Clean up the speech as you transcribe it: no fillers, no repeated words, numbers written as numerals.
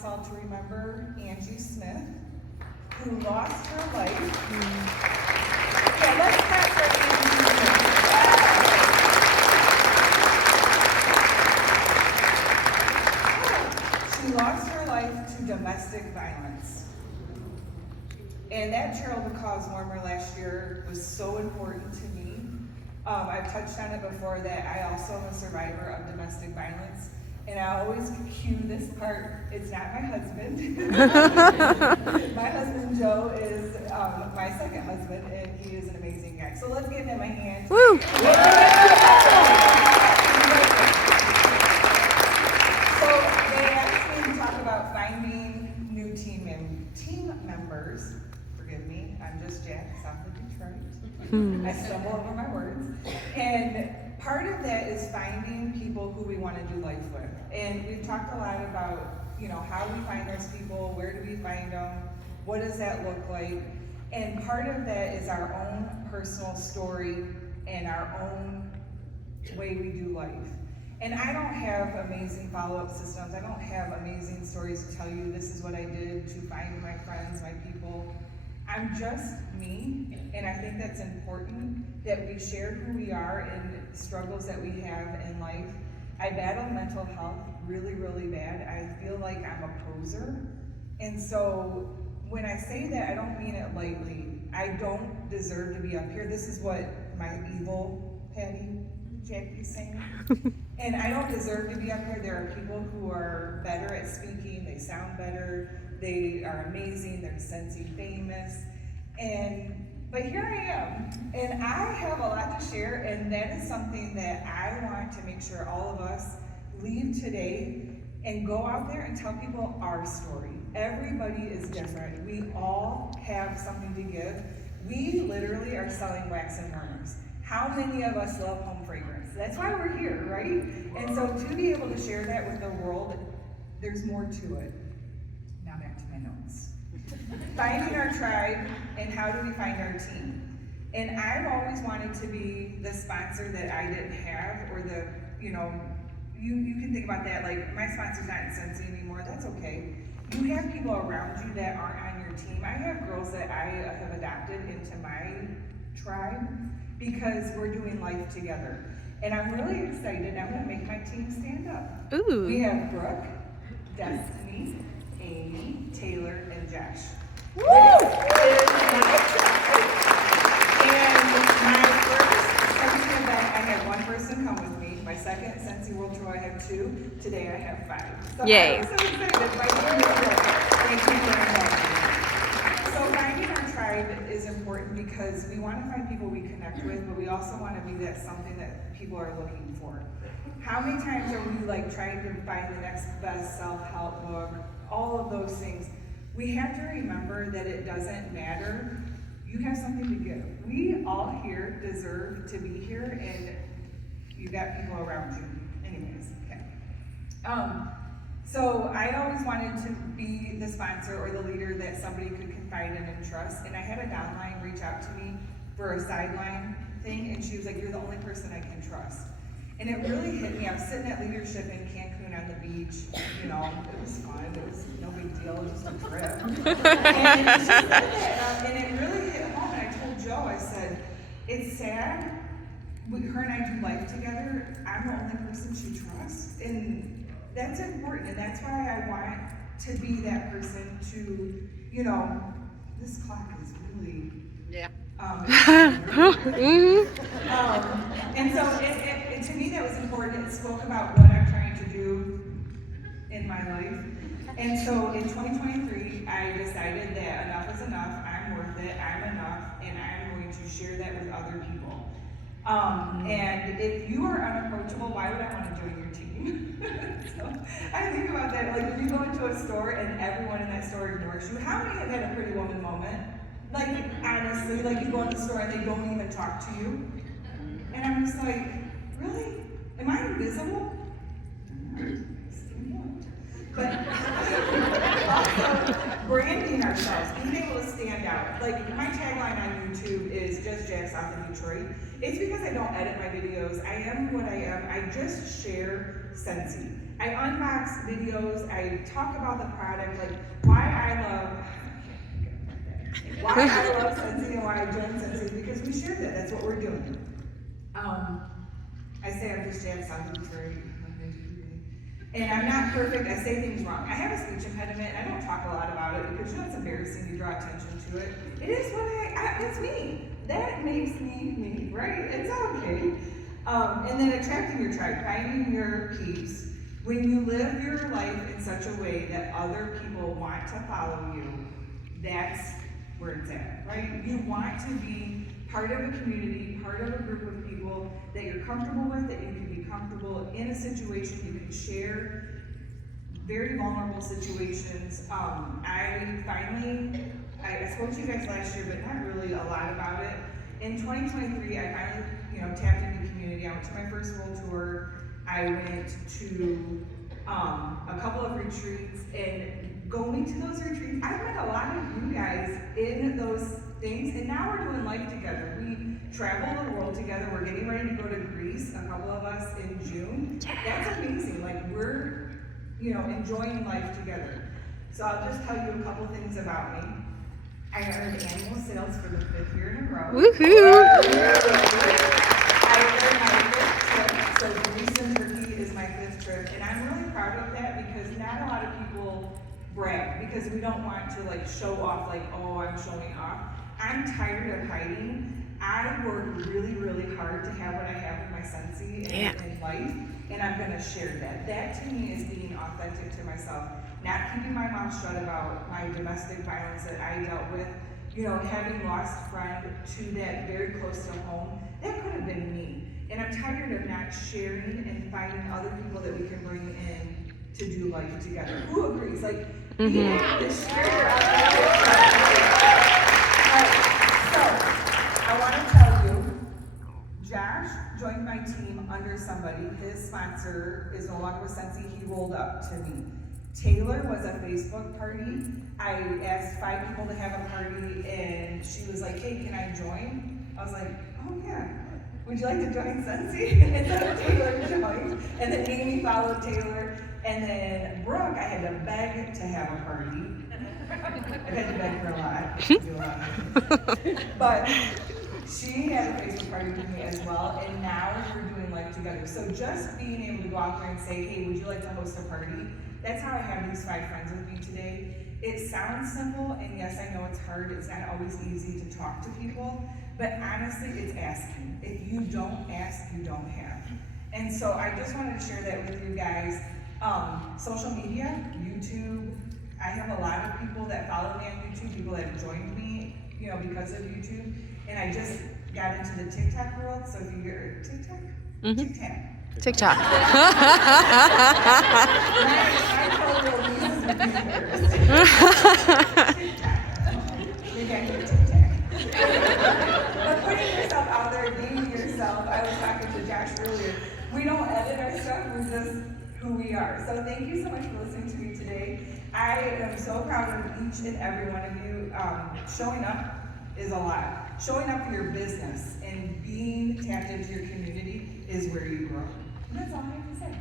us all to remember Angie Smith, who lost her life. Yeah, let's clap for Angie Smith. She lost her life to domestic violence. And that charitable cause warmer last year was so important to me. I've touched on it before that I also am a survivor of domestic violence. And I always cue this part. It's not my husband. My husband Joe is my second husband, and he is an amazing guy. So let's give him a hand. Woo! So they asked me to talk about finding new team members. Forgive me, I'm just Jack, south of Detroit. I stumble over my words. And part of that is finding people who we want to do life with. And we've talked a lot about, how we find those people, where do we find them, what does that look like? And part of that is our own personal story and our own way we do life. And I don't have amazing follow-up systems. I don't have amazing stories to tell you this is what I did to find my friends, my people. I'm just me, and I think that's important that we share who we are and struggles that we have in life. I battle mental health really, really bad. I feel like I'm a poser. And so when I say that, I don't mean it lightly. I don't deserve to be up here. This is what my evil Patty Jackie's saying. And I don't deserve to be up here. There are people who are better at speaking. They sound better. They are amazing. They're Scentsy famous. But here I am, and I have a lot to share, and that is something that I want to make sure all of us leave today and go out there and tell people our story. Everybody is different. We all have something to give. We literally are selling wax and warmers. How many of us love home fragrance? That's why we're here, right? And so to be able to share that with the world, there's more to it. Now back to my notes. Finding our tribe, and how do we find our team? And I've always wanted to be the sponsor that I didn't have, or you can think about that, like my sponsor's not in Scentsy anymore, that's okay. You have people around you that aren't on your team. I have girls that I have adopted into my tribe because we're doing life together. And I'm really excited. I'm gonna make my team stand up. Ooh. We have Brooke, Destiny, Amy, Taylor, and Josh. Woo! And my first Scentsy event, I had one person come with me. My second Scentsy World Tour, I had 2. Today I have 5. So yay. I'm so excited. My team is good. Thank you very much. So finding our tribe is important because we want to find people we connect with, but we also want to be that something that people are looking for. How many times are we trying to find the next best self-help book, all of those things? We have to remember that it doesn't matter. You have something to give. We all here deserve to be here, and you've got people around you. Anyways, okay. So I always wanted to be the sponsor or the leader that somebody could confide in and trust. And I had a downline reach out to me for a sideline thing, and she was like, "You're the only person I can trust." And it really hit me. I was sitting at leadership in Cancun on the beach. It was fun. It was no big deal. It was just a trip. And she said that, and it really hit home. And I told Joe, I said, "It's sad. Her and I do life together. I'm the only person she trusts." And that's important. And that's why I want to be that person to, this clock is really... Yeah. And so to me that was important. It spoke about what I'm trying to do in my life. And so in 2023, I decided that enough is enough. I'm worth it. I'm enough. And I'm going to share that with other people. And if you are unapproachable, why would I want to join your team? So I think about that. Like if you go into a store and everyone in that store ignores you, how many have had a Pretty Woman moment? Like, honestly, like you go in the store and they don't even talk to you. And I'm just like, really? Am I invisible? But also branding ourselves, being able to stand out. Like my tagline on YouTube is just Jack South of Detroit. It's because I don't edit my videos. I am what I am. I just share Scentsy. I unbox videos, I talk about the product, like why I love Scentsy and why I joined Scentsy, because we shared that, that's what we're doing. I say I'm just Jan South Detroit, and I'm not perfect, I say things wrong. I have a speech impediment, and I don't talk a lot about it, because it's embarrassing to draw attention to it. It is what it's me. That makes me me, right? It's okay. And then attracting your tribe, finding your peeps. When you live your life in such a way that other people want to follow you, that's where it's at, right? You want to be part of a community, part of a group of people that you're comfortable with, that you can be comfortable in a situation, you can share very vulnerable situations. I spoke to you guys last year, but not really a lot about it. In 2023, I finally, tapped into community. I went to my first world tour. I went to a couple of retreats, and going to those retreats, I met a lot of you guys in those things, and now we're doing life together. We travel the world together. We're getting ready to go to Greece, a couple of us in June. That's amazing. Like, we're, enjoying life together. So I'll just tell you a couple things about me. I earned annual sales for the 5th year in a row. Woohoo! I earned my 5th trip, so Greece and Turkey is my 5th trip, and I'm really proud of that because not a lot of people brag, because we don't want to show off oh, I'm showing off. I'm tired of hiding. I work really, really hard to have what I have in my Scentsy and in life, and I'm gonna share that. That to me is being authentic to myself. Not keeping my mouth shut about my domestic violence that I dealt with, having lost a friend to that very close to home, that could have been me. And I'm tired of not sharing and finding other people that we can bring in to do life together. Who agrees? Being able to share your So, I want to tell you, Josh joined my team under somebody. His sponsor is no longer with Scentsy. He rolled up to me. Taylor was a Facebook party. I asked 5 people to have a party, and she was like, hey, can I join? I was like, oh yeah. Would you like to join Scentsy? And so Taylor joined, and then Amy followed Taylor, and then Brooke, I had to beg to have a party. I've had to beg her a lot. But she had a Facebook party with me as well, and now we're doing life together. So just being able to go out there and say, hey, would you like to host a party? That's how I have these 5 friends with me today. It sounds simple, and yes, I know it's hard. It's not always easy to talk to people, but honestly, it's asking. If you don't ask, you don't have. And so I just wanted to share that with you guys. Social media, YouTube. I have a lot of people that follow me on YouTube, people that have joined me, because of YouTube. And I just got into the TikTok world, so if you're TikTok? TikTok. My total uses would be yours. Maybe I need TikTok. But putting yourself out there, being yourself, I was talking to Josh earlier, we don't edit our stuff, we're just who we are. So thank you so much for listening to me today. I am so proud of each and every one of you. Showing up is a lot. Showing up for your business and being tapped into your community is where you grow. And that's all I have to say.